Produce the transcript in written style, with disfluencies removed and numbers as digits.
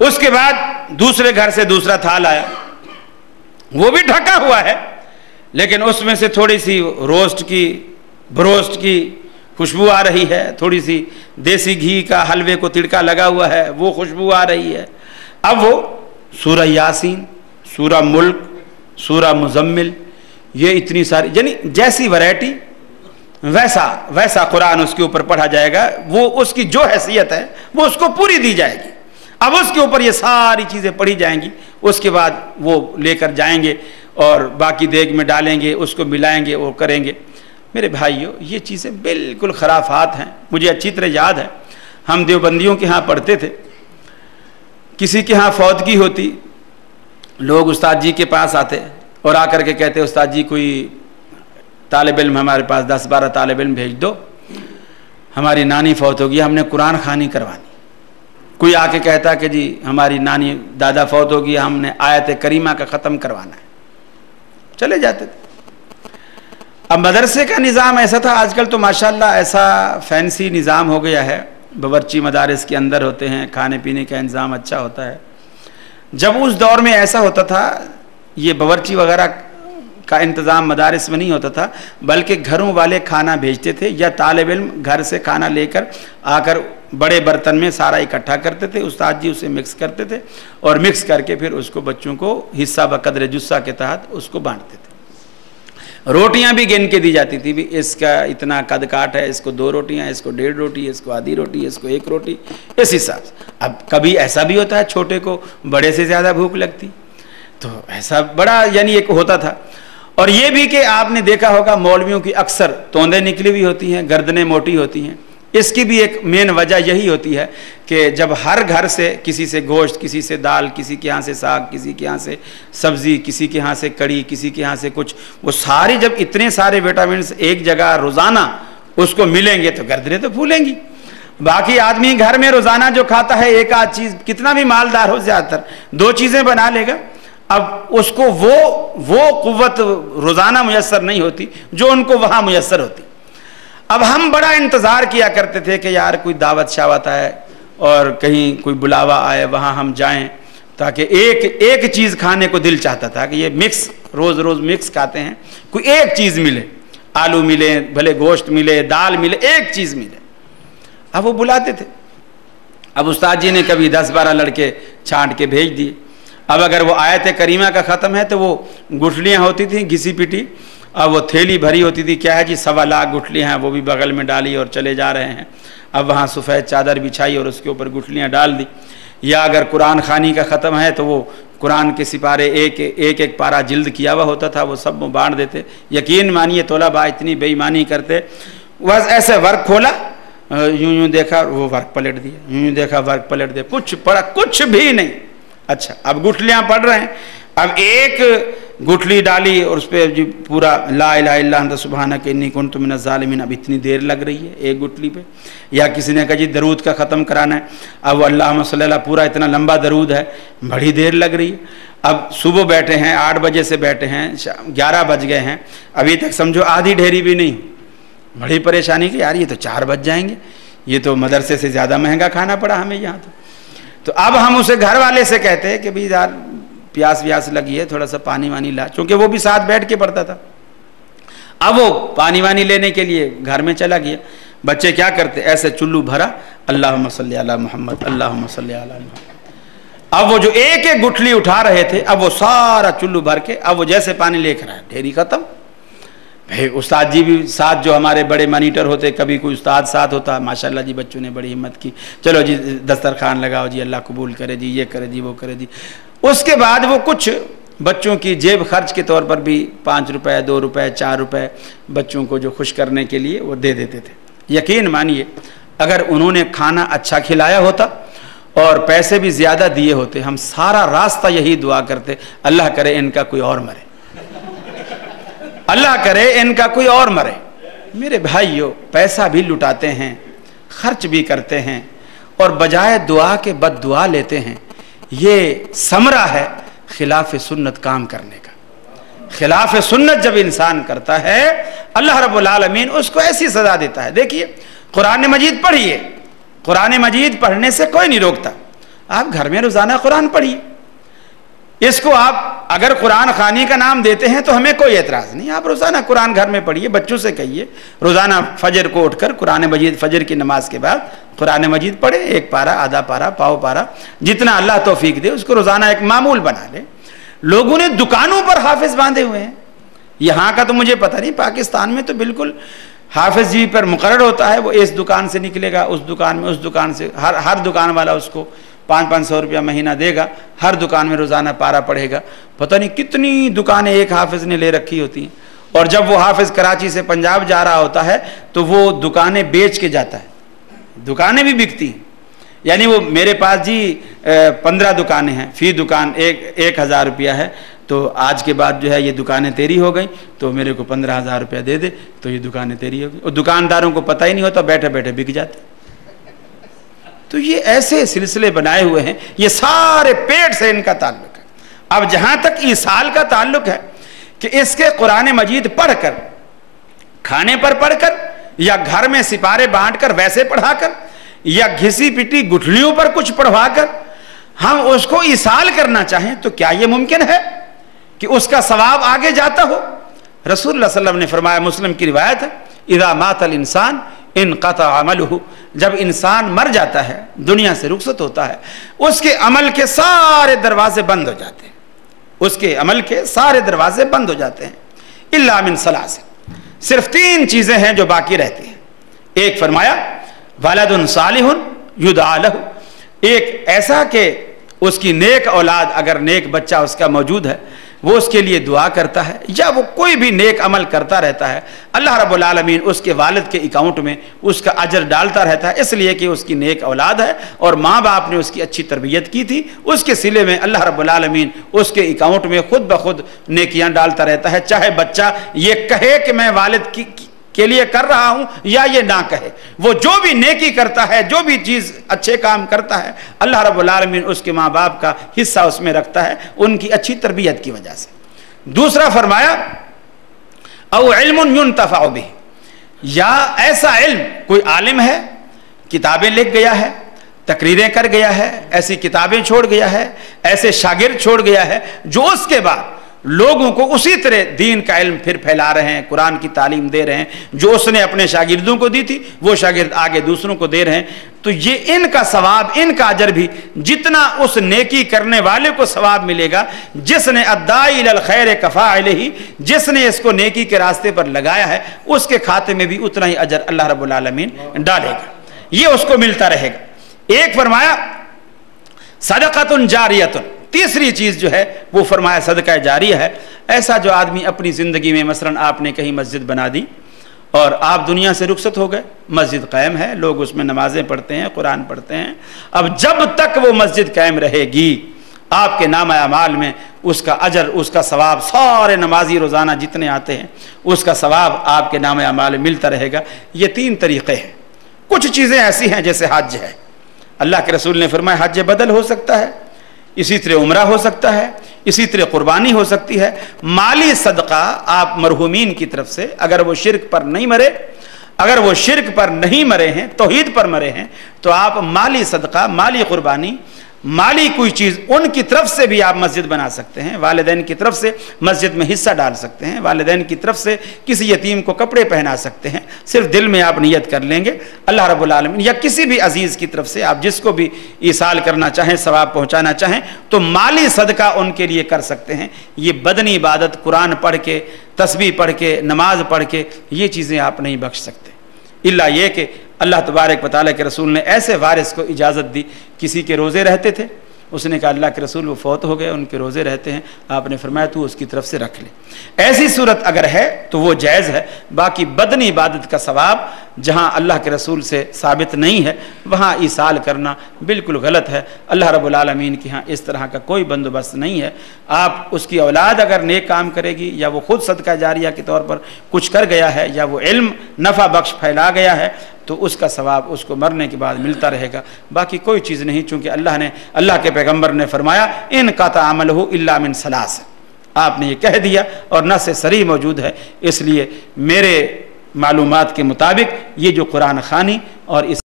اس کے بعد دوسرے گھر سے دوسرا تھال آیا، وہ بھی ڈھکا ہوا ہے، لیکن اس میں سے تھوڑی سی بروسٹ کی خوشبو آ رہی ہے، تھوڑی سی دیسی گھی کا حلوے کو تڑکا لگا ہوا ہے، وہ خوشبو آ رہی ہے۔ اب وہ سورہ یاسین، سورہ ملک، سورہ مزمل، یہ اتنی ساری، یعنی جیسی ورائٹی ویسا قرآن اس کے اوپر پڑھا جائے گا، وہ اس کی جو حیثیت ہے وہ اس کو پوری دی جائے گی۔ اب اس کے اوپر یہ ساری چیزیں پڑھی جائیں گی، اس کے بعد وہ لے کر جائیں گے اور باقی دیگ میں ڈالیں گے، اس کو ملائیں گے، وہ کریں گے۔ میرے بھائیو، یہ چیزیں بالکل خرافات ہیں۔ مجھے اچھی طرح یاد ہے، ہم دیوبندیوں کے ہاں پڑھتے تھے، کسی کے ہاں فوتگی ہوتی، لوگ استاد جی کے پاس آتے اور آ کر کے کہتے استاد جی کوئی طالب علم ہمارے پاس 10-12 طالب علم بھیج دو، ہماری نانی فوت ہو گئی، ہم نے قرآن خوانی کروانی۔ کوئی آ کے کہتا کہ جی ہماری نانی دادا فوت ہو گئی، ہم نے آیت کریمہ کا ختم کروانا ہے، چلے جاتے تھے۔ اب مدرسے کا نظام ایسا تھا، آج کل تو ماشاءاللہ ایسا فینسی نظام ہو گیا ہے، باورچی مدارس کے اندر ہوتے ہیں، کھانے پینے کا انتظام اچھا ہوتا ہے۔ جب اس دور میں ایسا ہوتا تھا، یہ باورچی وغیرہ کا انتظام مدارس میں نہیں ہوتا تھا، بلکہ گھروں والے کھانا بھیجتے تھے، یا طالب علم گھر سے کھانا لے کر آ کر بڑے برتن میں سارا اکٹھا کرتے تھے، استاد جی اسے مکس کرتے تھے اور مکس کر کے پھر اس کو بچوں کو حصہ بقدر جثہ کے تحت اس کو بانٹتے تھے۔ روٹیاں بھی گن کے دی جاتی تھی، بھی اس کا اتنا قد کاٹ ہے، اس کو 2 روٹیاں، اس کو 1.5 روٹی، اس کو آدھی روٹی، اس کو 1 روٹی، اس حساب سے۔ اب کبھی ایسا بھی ہوتا ہے چھوٹے کو بڑے سے زیادہ بھوک لگتی، تو ایسا بڑا یعنی ایک ہوتا تھا۔ اور یہ بھی کہ آپ نے دیکھا ہوگا مولویوں کی اکثر توندیں نکلی ہوئی ہوتی ہیں، گردنیں موٹی ہوتی ہیں۔ اس کی بھی ایک مین وجہ یہی ہوتی ہے کہ جب ہر گھر سے کسی سے گوشت، کسی سے دال، کسی کے ہاں سے ساگ، کسی کے ہاں سے سبزی، کسی کے ہاں سے کڑی، کسی کے ہاں سے کچھ، وہ ساری جب اتنے سارے وٹامنس ایک جگہ روزانہ اس کو ملیں گے تو گردنیں تو پھولیں گی۔ باقی آدمی گھر میں روزانہ جو کھاتا ہے ایک آدھ چیز، کتنا بھی مالدار ہو زیادہ تر 2 چیزیں بنا لے گا، اب اس کو وہ قوت روزانہ میسر نہیں ہوتی جو ان کو وہاں میسر ہوتی۔ اب ہم بڑا انتظار کیا کرتے تھے کہ یار کوئی دعوت شاوت آئے اور کہیں کوئی بلاوا آئے، وہاں ہم جائیں، تاکہ ایک چیز کھانے کو دل چاہتا تھا کہ یہ مکس روز مکس کھاتے ہیں، کوئی ایک چیز ملے، آلو ملے، بھلے گوشت ملے، دال ملے، ایک چیز ملے۔ اب وہ بلاتے تھے، اب استاد جی نے کبھی 10-12 لڑکے چھانٹ کے بھیج دیے۔ اب اگر وہ آیت کریمہ کا ختم ہے تو وہ گٹھلیاں ہوتی تھیں گھسی پٹی، اب وہ تھیلی بھری ہوتی تھی، کیا ہے جی 1.25 لاکھ گٹھلیاں ہیں، وہ بھی بغل میں ڈالی اور چلے جا رہے ہیں۔ اب وہاں سفید چادر بچھائی اور اس کے اوپر گٹھلیاں ڈال دی۔ یا اگر قرآن خوانی کا ختم ہے تو وہ قرآن کے سپارے ایک پارہ جلد کیا ہوا ہوتا تھا، وہ سب بانٹ دیتے۔ یقین مانیے طلباء اتنی بے ایمانی کرتے، بس ایسے ورق کھولا، یوں دیکھا، وہ ورق پلٹ دیا، یوں دیکھا، ورق پلٹ دیا، کچھ پڑھا، کچھ بھی نہیں۔ اچھا اب گٹھلیاں پڑھ رہے ہیں، اب ایک گٹھلی ڈالی اور اس پہ جو پورا لا الہ الا انت سبحانک انی کنت من الظالمین، اب اتنی دیر لگ رہی ہے ایک گٹھلی پہ۔ یا کسی نے کہا جی درود کا ختم کرانا ہے، اب اللہم صلی اللہ پورا اتنا لمبا درود ہے، بڑی دیر لگ رہی ہے۔ اب صبح بیٹھے ہیں 8 بجے سے بیٹھے ہیں، 11 بج گئے ہیں، ابھی تک سمجھو آدھی ڈھیری بھی نہیں۔ بڑی پریشانی کہ یار یہ تو 4 بج جائیں گے، یہ تو مدرسے سے زیادہ مہنگا کھانا پڑا ہمیں یہاں تو اب ہم اسے گھر والے سے کہتے ہیں کہ بھائی یار پیاس لگی ہے، تھوڑا سا پانی وانی لا، چونکہ وہ بھی ساتھ بیٹھ کے پڑھتا تھا۔ اب وہ پانی وانی لینے کے لیے گھر میں چلا گیا۔ بچے کیا کرتے، ایسے چلو بھرا، اللہم صلی علی محمد، اللہم صلی علی محمد۔ اب وہ جو ایک گٹھلی اٹھا رہے تھے، اب وہ سارا چلو بھر کے، اب وہ جیسے پانی لے کر آئے، ڈھیری ختم۔ بھائی استاد جی بھی ساتھ، جو ہمارے بڑے مانیٹر ہوتے، کبھی کوئی استاد ساتھ ہوتا، ماشاءاللہ جی بچوں نے بڑی ہمت کی، چلو جی دسترخوان لگاؤ جی، اللہ قبول کرے جی، یہ کرے جی، وہ کرے جی۔ اس کے بعد وہ کچھ بچوں کی جیب خرچ کے طور پر بھی 5 روپے، 2 روپے، 4 روپے بچوں کو جو خوش کرنے کے لیے وہ دے دیتے تھے۔ یقین مانیے اگر انہوں نے کھانا اچھا کھلایا ہوتا اور پیسے بھی زیادہ دیے ہوتے، ہم سارا راستہ یہی دعا کرتے، اللہ کرے ان کا کوئی اور مرے، اللہ کرے ان کا کوئی اور مرے۔ میرے بھائیو، پیسہ بھی لٹاتے ہیں، خرچ بھی کرتے ہیں، اور بجائے دعا کے بد دعا لیتے ہیں۔ یہ ثمرہ ہے خلاف سنت کام کرنے کا۔ خلاف سنت جب انسان کرتا ہے، اللہ رب العالمین اس کو ایسی سزا دیتا ہے۔ دیکھیے قرآن مجید پڑھیے، قرآن مجید پڑھنے سے کوئی نہیں روکتا، آپ گھر میں روزانہ قرآن پڑھیے. اس کو آپ اگر قرآن خوانی کا نام دیتے ہیں تو ہمیں کوئی اعتراض نہیں. آپ روزانہ قرآن گھر میں پڑھیے, بچوں سے کہیے روزانہ فجر کو اٹھ کر قرآن مجید, فجر کی نماز کے بعد قرآن مجید پڑھے, 1 پارہ, آدھا پارہ, پاؤ پارہ, جتنا اللہ توفیق دے اس کو روزانہ ایک معمول بنا لے. لوگوں نے دکانوں پر حافظ باندھے ہوئے ہیں. یہاں کا تو مجھے پتہ نہیں, پاکستان میں تو بالکل حافظ جی پر مقرر ہوتا ہے, وہ اس دکان سے نکلے گا, اس دکان میں, اس دکان سے, ہر دکان والا اس کو 500 روپیہ مہینہ دے گا, ہر دکان میں روزانہ پارہ پڑھے گا. پتہ نہیں کتنی دکانیں ایک حافظ نے لے رکھی ہوتی ہیں. اور جب وہ حافظ کراچی سے پنجاب جا رہا ہوتا ہے تو وہ دکانیں بیچ کے جاتا ہے, دکانیں بھی بکتی ہیں. یعنی وہ میرے پاس جی 15 دکانیں ہیں, فی دکان 1000 روپیہ ہے, تو آج کے بعد جو ہے یہ دکانیں تیری ہو گئیں, تو میرے کو 15,000 روپیہ دے دے, تو یہ دکانیں تیری ہو گئی. اور دکانداروں کو پتہ ہی نہیں ہوتا, بیٹھے بیٹھے بک جاتے. تو یہ ایسے سلسلے بنائے ہوئے ہیں, یہ سارے پیٹ سے ان کا تعلق ہے. اب جہاں تک ایصال کا تعلق ہے کہ اس کے قرآن مجید پڑھ کر, کھانے پر پڑھ کر, یا گھر میں سپارے بانٹ کر ویسے پڑھا کر, یا گھسی پٹی گٹھلیوں پر کچھ پڑھوا کر ہم اس کو ایصال کرنا چاہیں, تو کیا یہ ممکن ہے کہ اس کا ثواب آگے جاتا ہو؟ رسول اللہ صلی اللہ علیہ وسلم نے فرمایا, مسلم کی روایت ہے, اذا مات الانسان انقطع عملہ, جب انسان مر جاتا ہے, دنیا سے رخصت ہوتا ہے, اس کے عمل کے سارے دروازے بند ہو جاتے ہیں, اس کے عمل کے سارے دروازے بند ہو جاتے ہیں. الا من ثلاث, صرف 3 چیزیں ہیں جو باقی رہتی ہیں. ایک فرمایا ولد صالح یدعى لہ, ایک ایسا کہ اس کی نیک اولاد, اگر نیک بچہ اس کا موجود ہے, وہ اس کے لیے دعا کرتا ہے, یا وہ کوئی بھی نیک عمل کرتا رہتا ہے, اللہ رب العالمین اس کے والد کے اکاؤنٹ میں اس کا اجر ڈالتا رہتا ہے, اس لیے کہ اس کی نیک اولاد ہے اور ماں باپ نے اس کی اچھی تربیت کی تھی, اس کے صلے میں اللہ رب العالمین اس کے اکاؤنٹ میں خود بخود نیکیاں ڈالتا رہتا ہے, چاہے بچہ یہ کہے کہ میں والد کے لیے کر رہا ہوں یا یہ نہ کہے. وہ جو بھی نیکی کرتا ہے, جو بھی چیز اچھے کام کرتا ہے, اللہ رب العالمین اس کے ماں باپ کا حصہ اس میں رکھتا ہے, ان کی اچھی تربیت کی وجہ سے. دوسرا فرمایا او علم ينتفع به, یا ایسا علم, کوئی عالم ہے, کتابیں لکھ گیا ہے, تقریریں کر گیا ہے, ایسی کتابیں چھوڑ گیا ہے, ایسے شاگرد چھوڑ گیا ہے جو اس کے بعد لوگوں کو اسی طرح دین کا علم پھر پھیلا رہے ہیں, قرآن کی تعلیم دے رہے ہیں, جو اس نے اپنے شاگردوں کو دی تھی وہ شاگرد آگے دوسروں کو دے رہے ہیں. تو یہ ان کا ثواب, ان کا اجر بھی جتنا اس نیکی کرنے والے کو ثواب ملے گا, جس نے الداعی الی الخیر کفاعلہ, جس نے اس کو نیکی کے راستے پر لگایا ہے, اس کے کھاتے میں بھی اتنا ہی اجر اللہ رب العالمین ڈالے گا, یہ اس کو ملتا رہے گا. ایک فرمایا صدقۃ جاریۃ, تیسری چیز جو ہے وہ فرمایا صدقہ جاریہ ہے. ایسا جو آدمی اپنی زندگی میں, مثلا آپ نے کہیں مسجد بنا دی اور آپ دنیا سے رخصت ہو گئے, مسجد قائم ہے, لوگ اس میں نمازیں پڑھتے ہیں, قرآن پڑھتے ہیں, اب جب تک وہ مسجد قائم رہے گی آپ کے نامہ اعمال میں اس کا اجر, اس کا ثواب, سارے نمازی روزانہ جتنے آتے ہیں اس کا ثواب آپ کے نامہ اعمال میں ملتا رہے گا. یہ 3 طریقے ہیں. کچھ چیزیں ایسی ہیں جیسے حج ہے, اللہ کے رسول نے فرمایا حج بدل ہو سکتا ہے, اسی طرح عمرہ ہو سکتا ہے, اسی طرح قربانی ہو سکتی ہے. مالی صدقہ آپ مرحومین کی طرف سے, اگر وہ شرک پر نہیں مرے, اگر وہ شرک پر نہیں مرے ہیں, توحید پر مرے ہیں, تو آپ مالی صدقہ, مالی قربانی, مالی کوئی چیز ان کی طرف سے بھی آپ مسجد بنا سکتے ہیں, والدین کی طرف سے مسجد میں حصہ ڈال سکتے ہیں, والدین کی طرف سے کسی یتیم کو کپڑے پہنا سکتے ہیں. صرف دل میں آپ نیت کر لیں گے, اللہ رب العالمین, یا کسی بھی عزیز کی طرف سے آپ جس کو بھی ایصال کرنا چاہیں, ثواب پہنچانا چاہیں, تو مالی صدقہ ان کے لیے کر سکتے ہیں. یہ بدنی عبادت, قرآن پڑھ کے, تسبیح پڑھ کے, نماز پڑھ کے, یہ چیزیں آپ نہیں بخش سکتے, الا یہ کہ اللہ تبارک و تعالیٰ کے رسول نے ایسے وارث کو اجازت دی. کسی کے روزے رہتے تھے, اس نے کہا اللہ کے رسول وہ فوت ہو گئے, ان کے روزے رہتے ہیں, آپ نے فرمایا تو اس کی طرف سے رکھ لے. ایسی صورت اگر ہے تو وہ جائز ہے. باقی بدنی عبادت کا ثواب جہاں اللہ کے رسول سے ثابت نہیں ہے وہاں ایصال کرنا بالکل غلط ہے. اللہ رب العالمین کی ہاں اس طرح کا کوئی بندوبست نہیں ہے. آپ اس کی اولاد اگر نیک کام کرے گی, یا وہ خود صدقہ جاریہ کے طور پر کچھ کر گیا ہے, یا وہ علم نفع بخش پھیلا گیا ہے, تو اس کا ثواب اس کو مرنے کے بعد ملتا رہے گا. باقی کوئی چیز نہیں, چونکہ اللہ کے پیغمبر نے فرمایا انقطع عملہ الا من ثلاث, آپ نے یہ کہہ دیا اور نص صریح موجود ہے. اس لیے میرے معلومات کے مطابق یہ جو قرآن خوانی اور اس